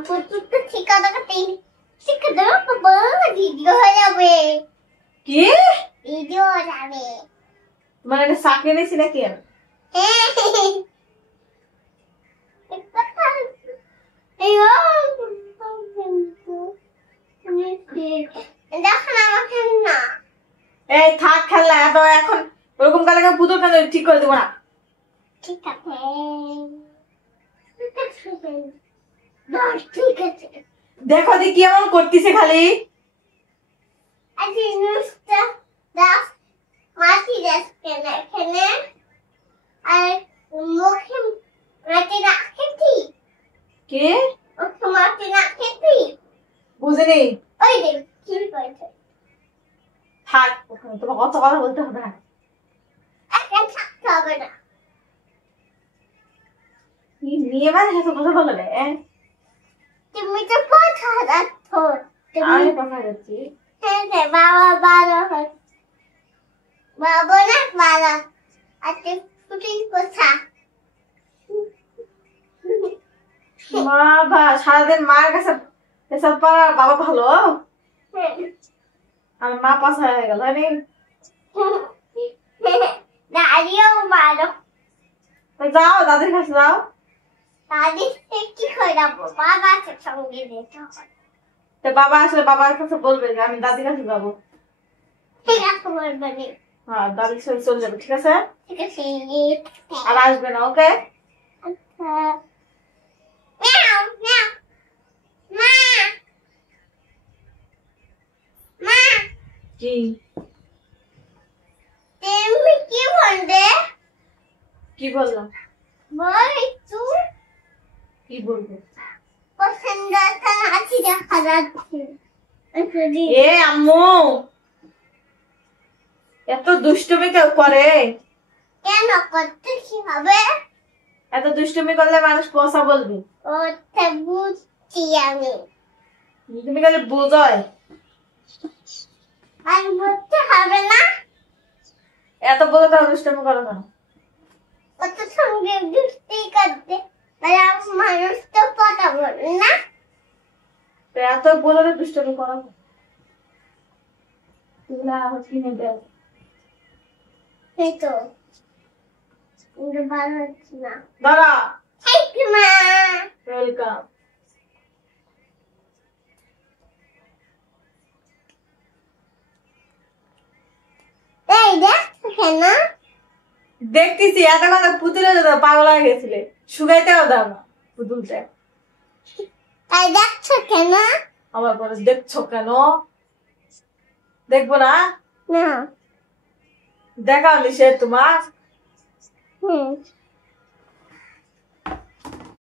পুতুলটা শিখা দাও বাবা ভিডিও হয়ে যাবে কি ভিডিও যাবে মানে এটা সাকরে নিছি নাকি আমি এই থাক খেলনা এত এখন ওরকম কালে পুতুল কেন ঠিক করে দেবো না ঠিক আছে ঠিক আছে দেখো দি কি এমন করতেছে খালি আজকে নুসটা দাস মাটি দাস এখানে আর মুখে মাটি রাখেছি কি ওকে মাটি রাখেছি বুঝিনি ওই দেখ কি করছে থাক ওখানে তোমার কত কথা বলতে হবে না এখন থাকতে হবে না কি নিয়ে মানে এত কথা বললে তুমি তো কথা যাচ্ছ আমি কথা যাচ্ছি হ্যাঁ বাবা বাবা বাবা না বাবা আজকে ছুটি কথা মা সারাদিন মায়ের কাছে এসব পাড়ার বাবা ভালো আর মা পাশা হয়ে গেল আমি দাঁড়িয়েও মারো যাও দাদির কাছে যাও দাদি কি করে যাবো বাবাকে সঙ্গে যেতে হবে তো বাবা আসলে বাবার কাছে বলবে যে আমি দাদির কাছে যাবো ঠিক আছে বলবো হ্যাঁ দাদির সাথে চলে যাবে ঠিক আছে ঠিক আছে আর আসবে না ওকে আচ্ছা মিয়াও মিয়াও মা মা কি তুমি কি বলবে কি বললাম বল একটু কি বলবো পছন্দ আছে দেখা যাচ্ছে এ আম্মু এত দুষ্টুমি কেউ করে কেন করতে কি হবে এত দুষ্টুমি করলে মানুষ পয়সা বলবে ওটা বুঝছি আমি তুমি খালি বোঝয় আর বুঝতে হবে না এত বড় তো দুষ্টুমি করো না কত সঙ্গে দুষ্টি করতে মানুষ তো কথা বলে না তো এত বড় দুষ্টুমি করো না তুলা হচ্ছে নেবে এই তো কিন্তু ভালো হচ্ছে না দাঁড়া থ্যাংক ইউ মা ওয়েলকাম এই দেখ কেন দেখতেছি এত কথা পুতুলে পাগল হয়ে গেছিলে শুকাইতেও দাও না পুতুলটা তাই দেখছো কেন আমার পরে দেখছো কেন দেখবো না না দেখাও নি সে তোমার হুম